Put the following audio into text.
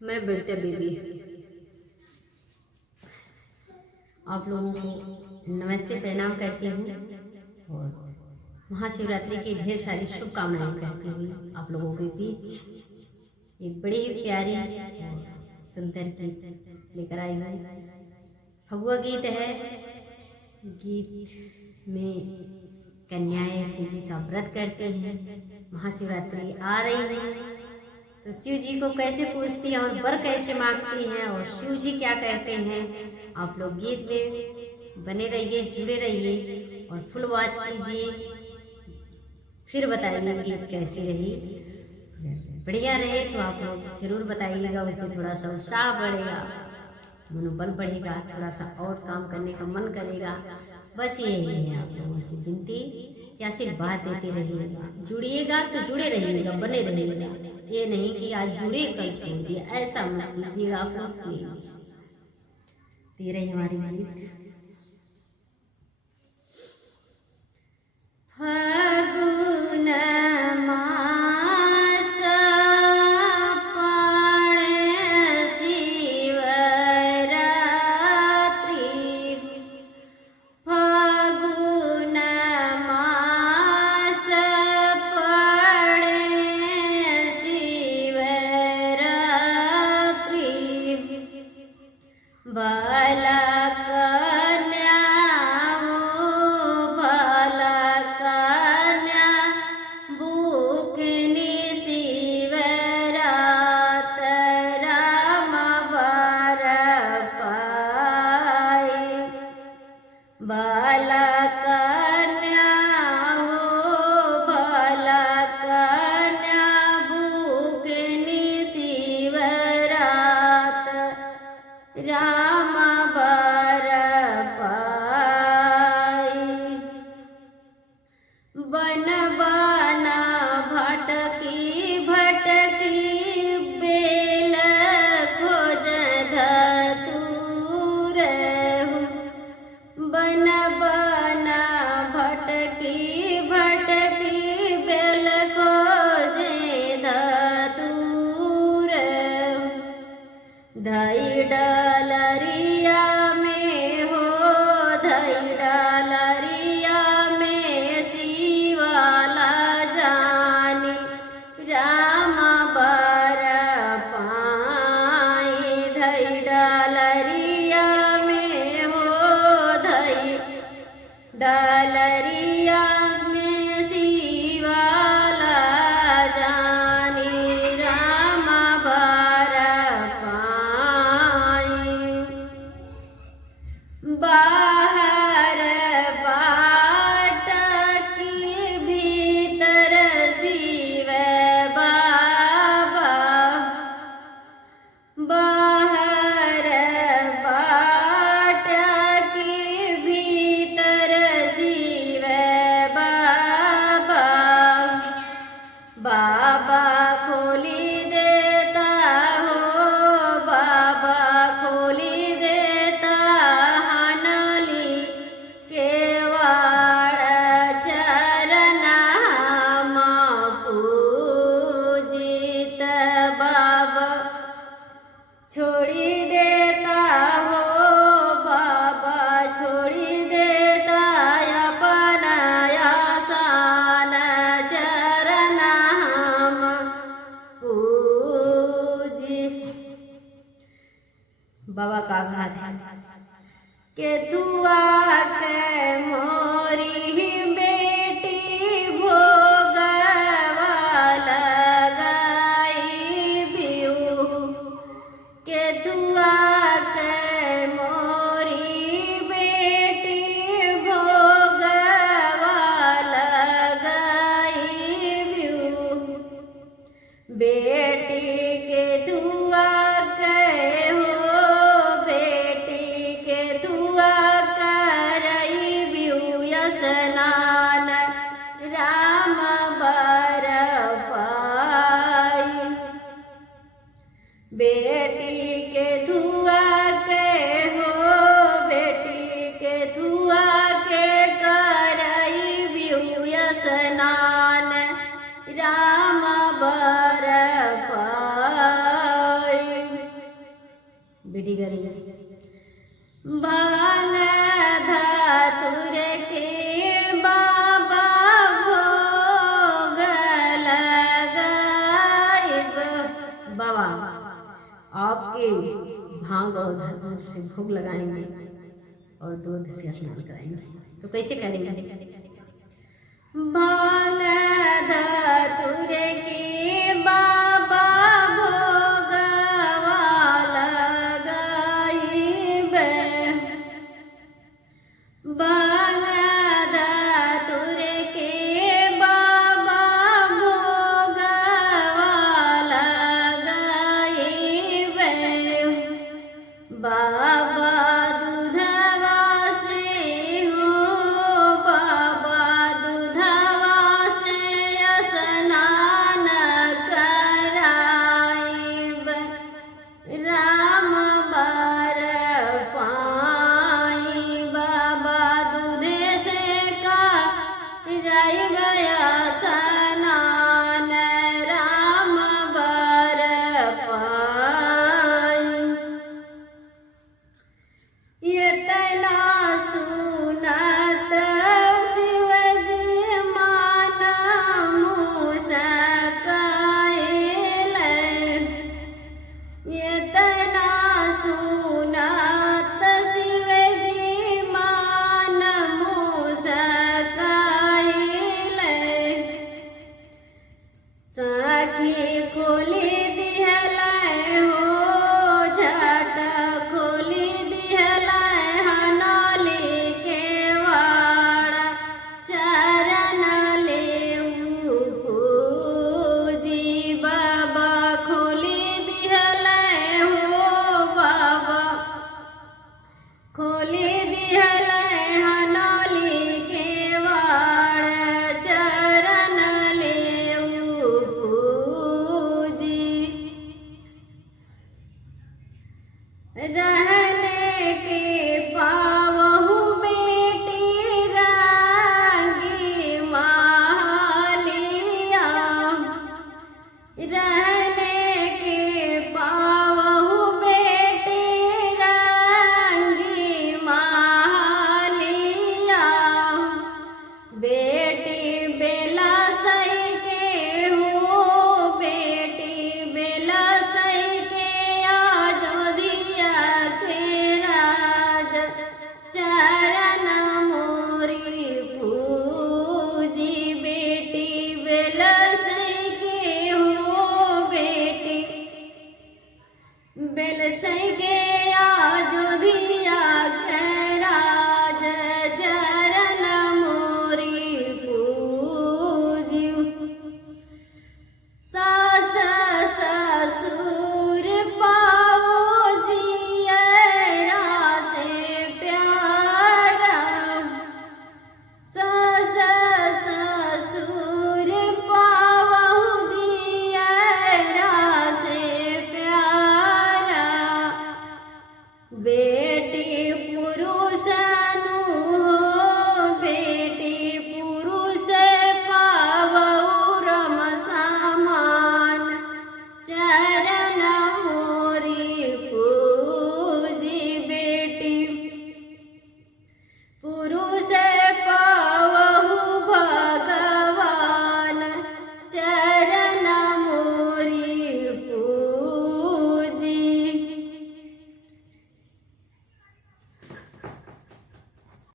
मैं बेटे बेबी आप लोगों को नमस्ते प्रणाम करती हूँ और महाशिवरात्रि की ढेर सारी शुभकामनाएं करती हूँ। आप लोगों के बीच एक बड़ी ही प्यारी और सुंदर गीत लेकर आई हूँ। फगुआ गीत है। गीत में कन्याएं शिव जी का व्रत करते हैं। महाशिवरात्रि आ रही है तो शिव जी को कैसे पूजती हैं और वर कैसे मांगती हैं और शिव जी क्या कहते हैं, आप लोग गीत में बने रहिए, जुड़े रहिए और फुल वॉच कीजिए। फिर बताइए गीत कैसी रही। बढ़िया रहे तो आप लोग जरूर बताइएगा, उससे थोड़ा सा उत्साह बढ़ेगा, मनोबल बढ़ेगा, थोड़ा सा और काम करने का मन करेगा। बस यही है आप लोगों से विनती कि आशीर्वाद देते रहिएगा। जुड़िएगा तो जुड़े रहिएगा, बने रहिएगा। ये नहीं कि आज जुड़े कल छोड़ दिया, ऐसा मत कीजिएगा आप लोग प्लीज। ये रही हमारी गीत। फागुन मास पड़े शिवरात्रि, फागुन मास पड़े शिवरात्रि, बालक राम बर पाई, बन बना भटकी भटकी बेल खोज धतूर, बन बना भटकी भटकी बेल खोज धतूर, धई डलरिया में हो, धई डलरिया में शिवाला जानी, राम बर पाई, धई डलरिया में हो, धई डलरिया में शिवाला जानी, राम बर बाहर बाट की भीतर शिव बाबा, बाहर बाट की भीतर शिव बाबा, बाबा खोली देता हो, बाबा खोली देता हनली केवाड़ चरना पूजित, बाबा छोड़ी देता हो, बाबा छोड़ी देता अपना आसान चरना पूजी। बाबा का घात है के दुआ के मोरी बेटी भोगवा लगाई बिऊ, के दुआ के मोरी बेटी भोगवा लगाई बिऊ, बेटी के दुआ के हो, बेटी के दुआ करई बिऊ स्नान, राम बर पाई, बेटी के धुआ के हो, बेटी के धुआ के करई बिऊ स्नान, राम बर पाई। बेटी गा रही है। भांग धतुर के बाबा भोग लगाइब। बाबा आपके भांग और धतूर से भोग लगाएंगे और दूध से स्नान कराएंगे। तो कैसे करेंगे? भांग धतुर के बाबा भोगवा लगाइब। भांग धतुर के बाबा भोगवा लगाइब। बाबा दूधवा से हो, बाबा दूधवा से स्नान कराइब। राम बर पाई बाबा दूधे से कराइब स्नान। राम बर पाई। इतना सुनत शिवजी मान मुस्काइल। इतना सुनत शिवजी मान मुस्काइल। सखी खोली दिहलै हो, झट खोली दिहलै हनौली के वाड़ा। चरण लेऊ पूजी बाबा खोली दिहलै हो, बाबा खोली दिहलै हनौली के वाड़। चरण लेऊ पूजी। रहने के पावहु बेटी रांगी मालिया। रहने के पावहु बेटी रांगी मालिया। बेटी बेला सही के हो, बेटी बेला सही के अयोध्या के राज। चरण मोरी पूजी बेटी बेला सही के हो, बेटी बेला सही